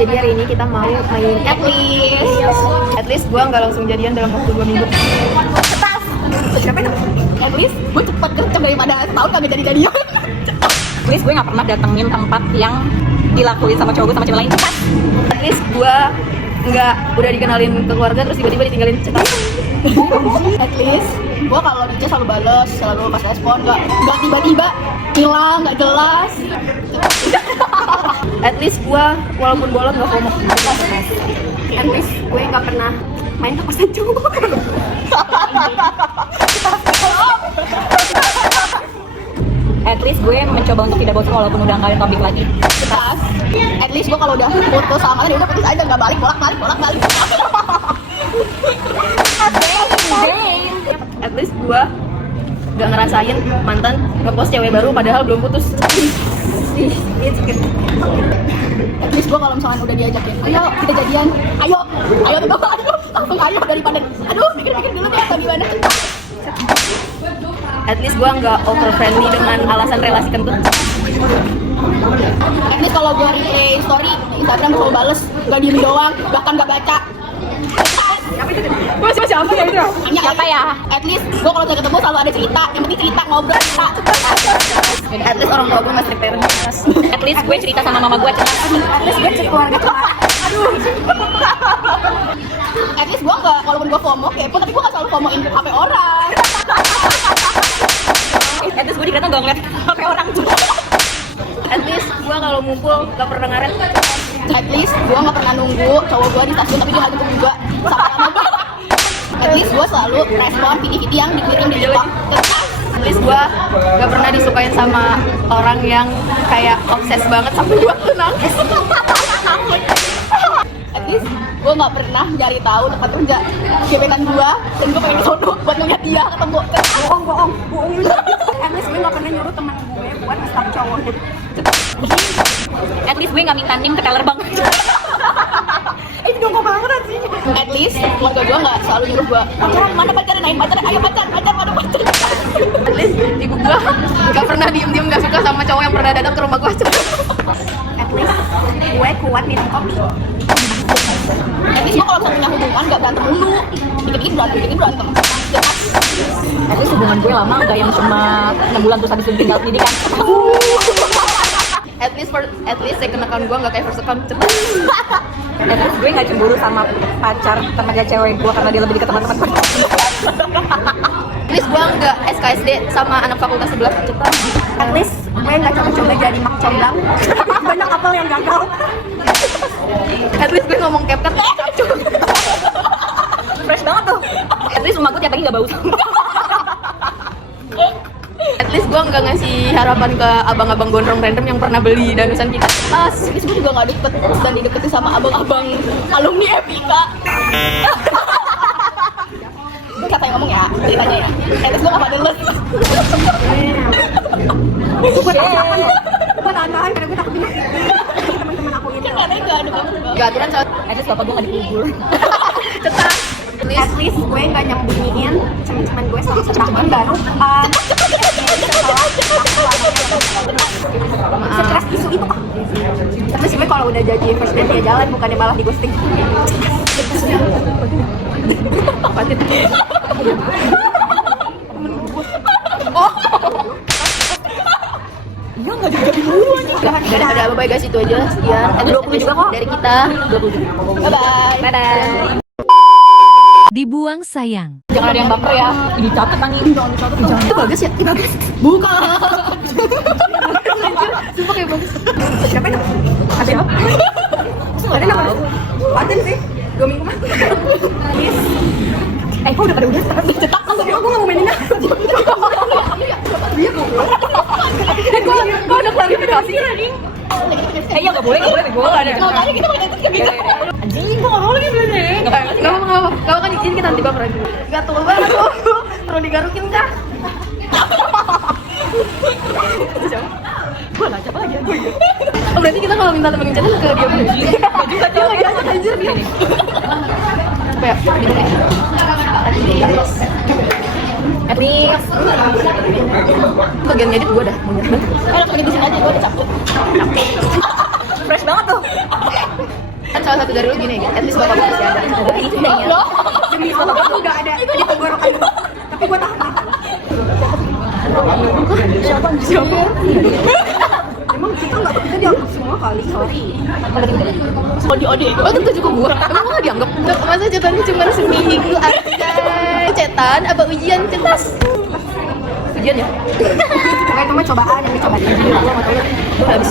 Jadi hari ini kita mau main at least gue nggak langsung jadian dalam waktu 2 minggu. Cetas. Siapa itu? At least gue cepet gercep daripada setahun kagak jadi-jadian. At least gue nggak pernah datengin tempat yang dilakuin sama cowok gue sama cewek lain. Cetas. At least gue nggak udah dikenalin ke keluarga terus tiba-tiba ditinggalin cetak. At least gue kalau di chat selalu bales, selalu pas respon, nggak tiba-tiba hilang, nggak jelas. At least gue walaupun bolot nggak FOMO. At least gue nggak pernah main ke kosan cowok. At least gue mencoba untuk tidak bosan walaupun udah nggak ada topik lagi. At least gue kalau udah putus sama dia udah putus aja, nggak balik bolak-balik. At least gue nggak ngerasain mantan ngepost cewek baru padahal belum putus. At least gue kalau misalkan udah diajakin, ayo kita jadian, ayo langsung ayo daripada aduh pikir-pikir dulu deh atau gimana. At least gue nggak over friendly dengan alasan relasi kentut. At least kalau gue replay story Instagram selalu bales, nggak diem doang, bahkan nggak baca. Siapa ya itu? Siapa ya? At least gue kalau ketemu selalu ada cerita, yang penting cerita ngobrol cerita. At least orang tua gue nggak strict parent. At least gue cerita sama mama gue. At least gue cek keluarga. Aduh. At least gue nggak, walaupun gue FOMO kepo, tapi gue nggak selalu FOMOin HP orang. At least gue dikata nggak ngeliat HP orang. At least gue kalau ngumpul nggak pernah ngaret. At least gue nggak pernah nunggu cowok gue di stasiun tapi dia nggak jemput juga sampai lama. At least gue selalu respon video-video yang dikirim di TikTok. At least gue gak pernah disukain sama orang yang kayak obses banget sampai gue tuh nangis. At least gue nggak pernah cari tahu tempat kerja gebetan gue dan gue pengen kesono buat ngeliat dia ketemu. Bohong. At least gue nggak pernah nyuruh teman gue buat nge-stalk cowoknya. At least gue nggak minta nim ke teller bank. Itu dongkok banget sih. At least keluarga gue nggak selalu nyuruh gue pacaran, mana pacaran, ayo pacaran, mana pacaran. At least ibu gue gak pernah diem-diem gak suka sama cowok yang pernah datang ke rumah gue. At least gue kuat minum kopi. At least gue kalau misalnya punya hubungan gak berantem mulu, dikit-dikit berantem. At least hubungan gue lama nggak yang cuma 6 bulan terus habis itu tinggal pendidikan. At least second account gue gak kayak first account. At least gue nggak cemburu sama pacar tenaga cewek gue karena dia lebih dekat teman-teman gue. At least gue gak SKSD sama anak fakultas sebelah. At least gue gak coba-coba jadi mak comblang. Banyak apel yang gagal. At least gue ngomong CapCut. Fresh banget tuh. At least rumah gue tiap pagi nggak bau. At least gue gak ngasih harapan ke abang-abang gondrong random yang pernah beli danusan kita. At least gue juga gak deket dan dideketin sama abang-abang alumni Epika. Gue kata yang ngomong ya, ceritanya ya. At least gue gak pada les. Gue tahan-tahan karena gue takut dimakin teman-teman aku ini. Katanya gak ada banget. Gak aturan soal At least bapak gue nggak dikubur. cetak. At least gue gak nyembunyiin cemen-cemen gue sama teman baru. Stres isu itu kok. Terus gue kalau udah jadi first date ya jalan, bukannya malah di ghosting. Iya nggak jadi dulu aja. Ada apa-apa guys, itu aja. Sekian. 20 juga kok. Dari kita 20 juga. Bye-bye. Dadah. Dibuang sayang. Jangan ada yang baper ya. Dicatat angin. Itu bagus ya? Bagus. Bukan. Sumpah kayak bagus. Siapa itu? Siapa? Ada nama lu? Paten sih. 2 minggu kan? Kok udah pada udah Cetak kan tapi gue gak mau mainin aku. Dia gue udah klarifikasi lagi. Iya nggak boleh gue nggak ada. Mau tanya kita pakai itu gitu. Anjing gue nggak mau lagi sebenarnya. Gak apa-apa. Kalau kan izin kita nanti baper aja. Gatul banget tuh. Perlu digarukin kah? Gue nggak coba lagi. Oh berarti kita kalau minta temenin channel ke dia dulu. Gak juga tuh lagi aja anjir dia. Apa ya? At least Bagian edit gue dah. Langsung di sini aja, gue udah capek. fresh banget tuh. salah satu dari lu gini, at least bapak masih ada. Itu udah ya. Demi Allah aku gak ada di tenggorokan gue. Tapi gue tahan. Siapa? Emang kita dianggap semua kali, sorry. Ode. Oh tentu juga gua. Emang gua nggak dianggap? Masa cetannya cuma seminggu aja. Cetan apa ujian cetas? Ujian ya? Pokoknya itu mah cobaan yang dicobain. Gua habis.